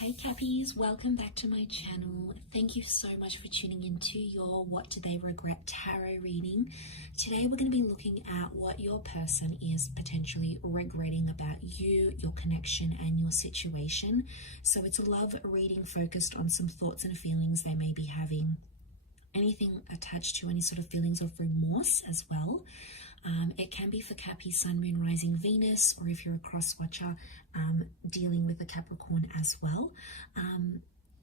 Hey Cappies, welcome back to my channel. Thank you so much for tuning into your What Do They Regret tarot reading. Today we're going to be looking at what your person is potentially regretting about you, your connection and your situation. So it's a love reading focused on some thoughts and feelings they may be having. Anything attached to any sort of feelings of remorse as well. It can be for Cappy, Sun, Moon, Rising, Venus, or if you're a cross watcher, dealing with a Capricorn as well.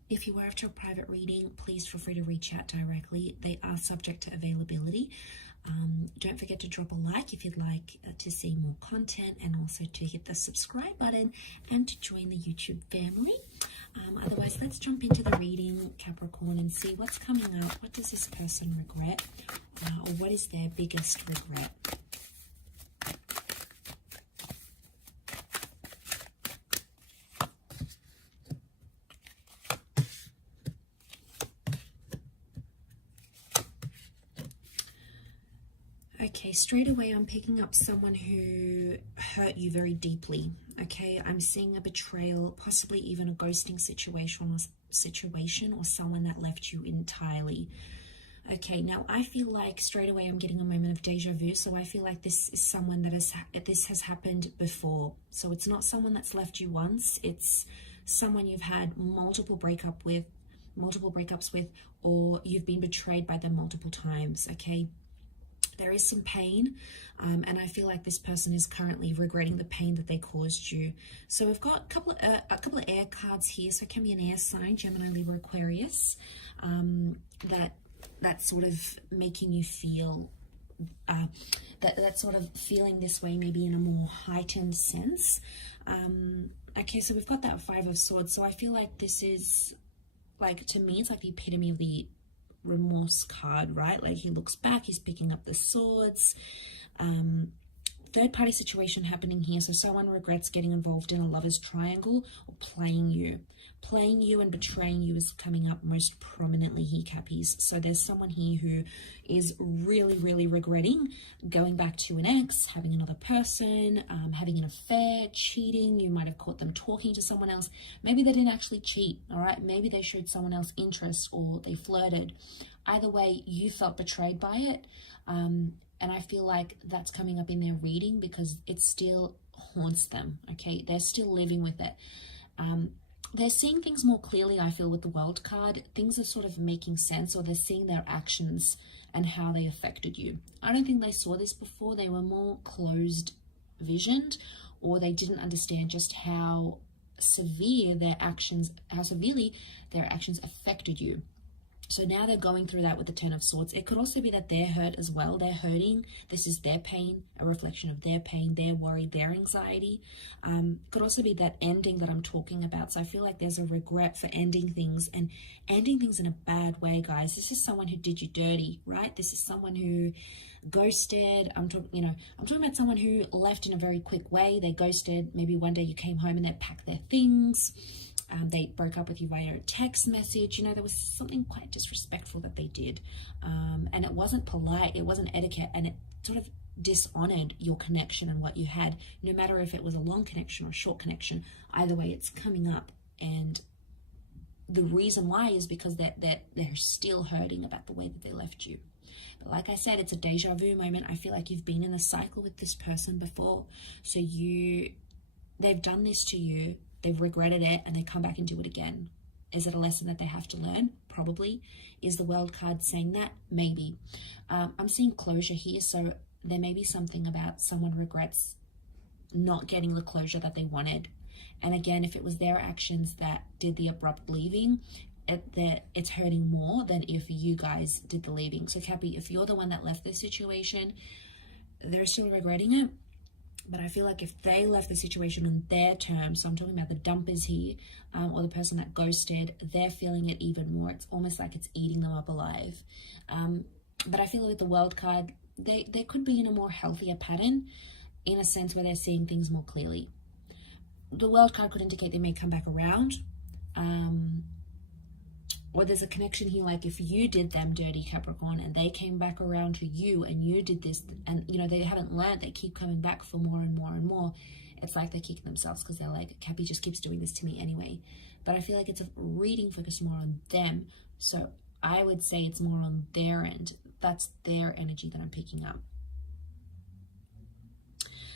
If you are after a private reading, please feel free to reach out directly. They are subject to availability. Don't forget to drop a like if you'd like to see more content, and also to hit the subscribe button and to join the YouTube family. Otherwise, let's jump into the reading, Capricorn, and see what's coming up. What does this person regret, or what is their biggest regret? Okay, straight away I'm picking up someone who hurt you very deeply. Okay, I'm seeing a betrayal, possibly even a ghosting situation or someone that left you entirely. Okay, now I feel like straight away I'm getting a moment of deja vu. So I feel like this is someone that this has happened before. So it's not someone that's left you once. It's someone you've had multiple breakups with, or you've been betrayed by them multiple times. Okay. There is some pain, and I feel like this person is currently regretting the pain that they caused you. So we've got a couple of air cards here. So it can be an air sign, Gemini, Libra, Aquarius, that's sort of making you feel that sort of feeling this way, maybe in a more heightened sense. Okay, so we've got that Five of Swords. So I feel like this is, like, to me, it's like the epitome of the remorse card, right? Like, he looks back, he's picking up the swords. Third party situation happening here. So someone regrets getting involved in a lover's triangle or playing you and betraying you is coming up most prominently here, Cappies. So there's someone here who is really regretting going back to an ex, having another person, having an affair, cheating. You might have caught them talking to someone else. Maybe they didn't actually cheat, all right? Maybe they showed someone else interest, or they flirted. Either way, you felt betrayed by it. And I feel like that's coming up in their reading because it still haunts them, okay? They're still living with it. They're seeing things more clearly, I feel, with the World card. Things are sort of making sense, or they're seeing their actions and how they affected you. I don't think they saw this before. They were more closed visioned, or they didn't understand just how severely their actions affected you. So now they're going through that with the Ten of Swords. It could also be that they're hurt as well. They're hurting. This is their pain, a reflection of their pain, their worry, their anxiety. Could also be that ending that I'm talking about. So I feel like there's a regret for ending things, and ending things in a bad way, guys. This is someone who did you dirty, right? This is someone who ghosted. I'm talking about someone who left in a very quick way. They ghosted. Maybe one day you came home and they packed their things. They broke up with you via a text message. There was something quite disrespectful that they did. And it wasn't polite, it wasn't etiquette, and it sort of dishonored your connection and what you had, no matter if it was a long connection or a short connection. Either way, it's coming up. And the reason why is because they're still hurting about the way that they left you. But like I said, it's a deja vu moment. I feel like you've been in a cycle with this person before. So they've done this to you. They've regretted it, and they come back and do it again. Is it a lesson that they have to learn? Probably. Is the World card saying that? Maybe. I'm seeing closure here, so there may be something about someone regrets not getting the closure that they wanted. And again, if it was their actions that did the abrupt leaving, it's hurting more than if you guys did the leaving. So Cappy, if you're the one that left this situation, they're still regretting it. But I feel like if they left the situation on their terms, so I'm talking about the dumpers here, or the person that ghosted, they're feeling it even more. It's almost like it's eating them up alive. But I feel with the World card, they could be in a more healthier pattern, in a sense where they're seeing things more clearly. The World card could indicate they may come back around. Or there's a connection here, like if you did them dirty, Capricorn, and they came back around to you and you did this, and they haven't learned, they keep coming back for more and more and more. it's like they're kicking themselves because they're like, Cappy just keeps doing this to me anyway. But I feel like it's a reading focused more on them. So I would say it's more on their end. That's their energy that I'm picking up.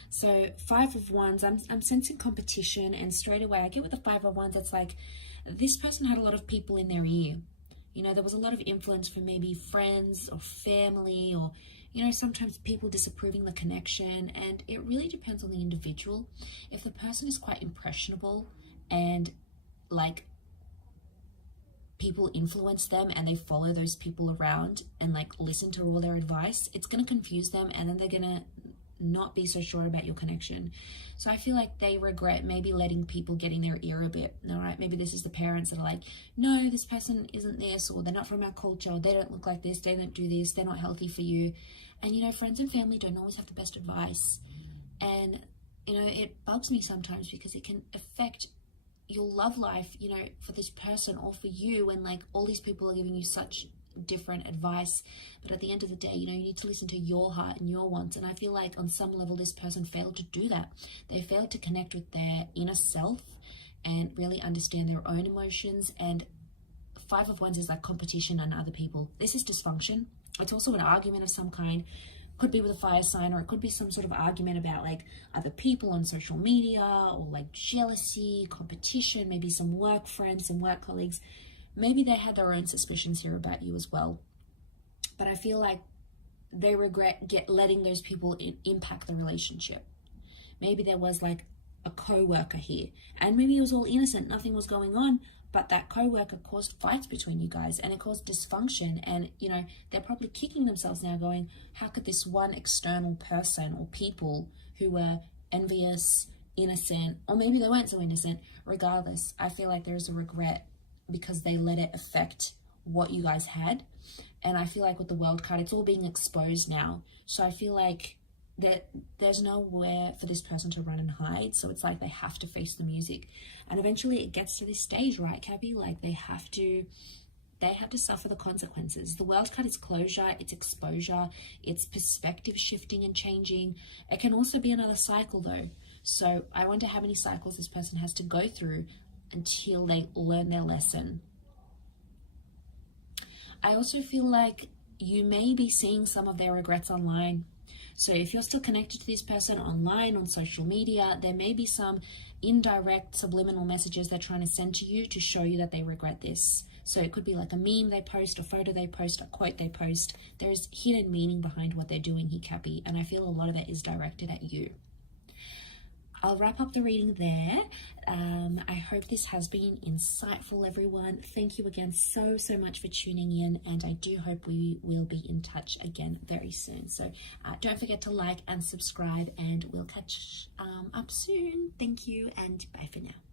So 5 of Wands, I'm sensing competition, and straight away I get with the 5 of Wands, it's like this person had a lot of people in their ear. You know, there was a lot of influence from maybe friends or family, or, you know, sometimes people disapproving the connection, and it really depends on the individual. If the person is quite impressionable and like people influence them and they follow those people around and like listen to all their advice, it's going to confuse them, and then they're going to not be so sure about your connection. So I feel like they regret maybe letting people get in their ear a bit. All right, maybe this is the parents that are like, no, this person isn't this, or they're not from our culture, or they don't look like this, they don't do this, they're not healthy for you. And you know, friends and family don't always have the best advice, and you know, it bugs me sometimes because it can affect your love life, you know, for this person or for you, when like all these people are giving you such different advice. But at the end of the day, you know, you need to listen to your heart and your wants. And I feel like on some level this person failed to do that. They failed to connect with their inner self and really understand their own emotions. And 5 of Wands is like competition on other people. This is dysfunction. It's also an argument of some kind. Could be with a fire sign, or it could be some sort of argument about like other people on social media, or like jealousy, competition, maybe some work friends, some work colleagues. Maybe they had their own suspicions here about you as well. But I feel like they regret letting those people impact the relationship. Maybe there was like a co-worker here, and maybe it was all innocent, nothing was going on, but that co-worker caused fights between you guys, and it caused dysfunction. And you know, they're probably kicking themselves now going, how could this one external person or people who were envious, innocent, or maybe they weren't so innocent, regardless, I feel like there's a regret because they let it affect what you guys had. And I feel like with the World card, it's all being exposed now. So I feel like that there's nowhere for this person to run and hide. So it's like they have to face the music. And eventually it gets to this stage, right, Cappy? Like they have to suffer the consequences. The World card is closure, it's exposure, it's perspective shifting and changing. It can also be another cycle though. So I wonder how many cycles this person has to go through until they learn their lesson. I also feel like you may be seeing some of their regrets online. So if you're still connected to this person online, on social media, there may be some indirect subliminal messages they're trying to send to you to show you that they regret this. So it could be like a meme they post, a photo they post, a quote they post. There's hidden meaning behind what they're doing here, Cappy, and I feel a lot of it is directed at you. I'll wrap up the reading there. I hope this has been insightful, everyone. Thank you again so much for tuning in, and I do hope we will be in touch again very soon. So don't forget to like and subscribe, and we'll catch up soon. Thank you, and bye for now.